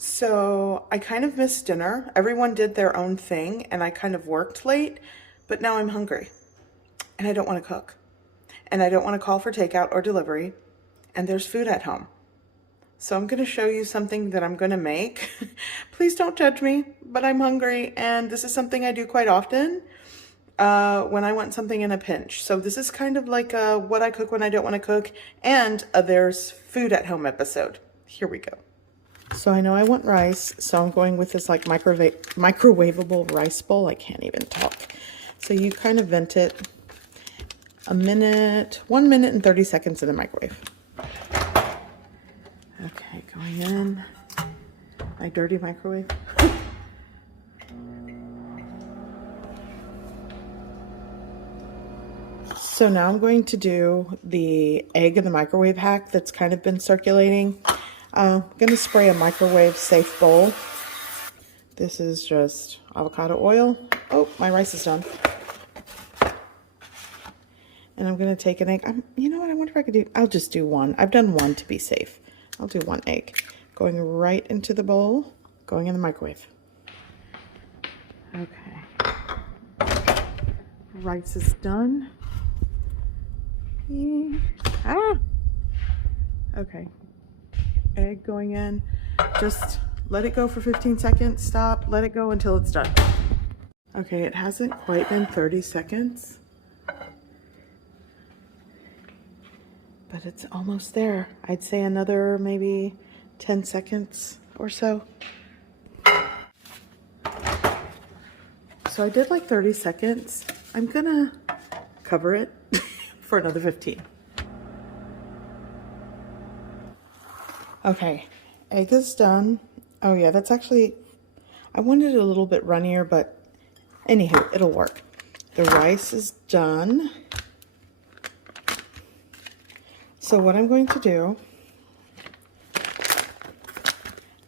So I kind of missed dinner. Everyone did their own thing and I kind of worked late, but now I'm hungry and I don't want to cook and I don't want to call for takeout or delivery and there's food at home. So I'm going to show you something that I'm going to make. Please don't judge me, but I'm hungry and this is something I do quite often when I want something in a pinch. So this is kind of like a what I cook when I don't want to cook and a there's food at home episode. Here we go. So I know I want rice, so I'm going with this like microwavable rice bowl. I can't even talk. So you kind of vent it a minute, 1 minute and 30 seconds in the microwave. Okay, going in my dirty microwave. So now I'm going to do the egg in the microwave hack that's kind of been circulating. I'm going to spray a microwave safe bowl. This is just avocado oil. Oh, my rice is done. And I'm going to take an egg. You know what? I wonder if I could do, I'll just do one. I've done one to be safe. I'll do one egg. Going right into the bowl, going in the microwave. Okay. Rice is done. Okay. Egg going in. Just let it go for 15 seconds. Stop. Let it go until it's done. Okay, it hasn't quite been 30 seconds. But it's almost there. I'd say another maybe 10 seconds or so. So I did like 30 seconds. I'm gonna cover it for another 15. Okay, egg is done. Oh yeah, that's actually, I wanted it a little bit runnier, but anywho, it'll work. The rice is done. So what I'm going to do,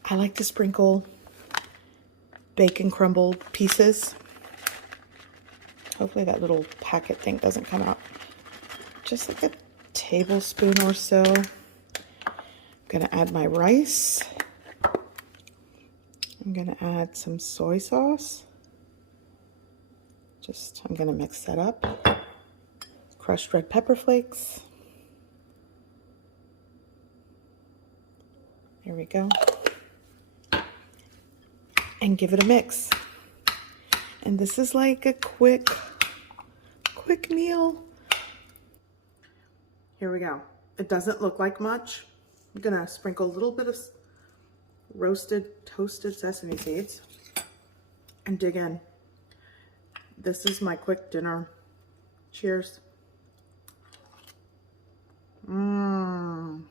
I like to sprinkle bacon crumbled pieces. Hopefully that little packet thing doesn't come out. Just like a tablespoon or so. I'm gonna add my rice. I'm gonna add some soy sauce. I'm gonna mix that up. Crushed red pepper flakes. There we go. And give it a mix. And this is like a quick meal. Here we go. It doesn't look like much. I'm gonna sprinkle a little bit of toasted sesame seeds and dig in. This is my quick dinner. Cheers. Mmm.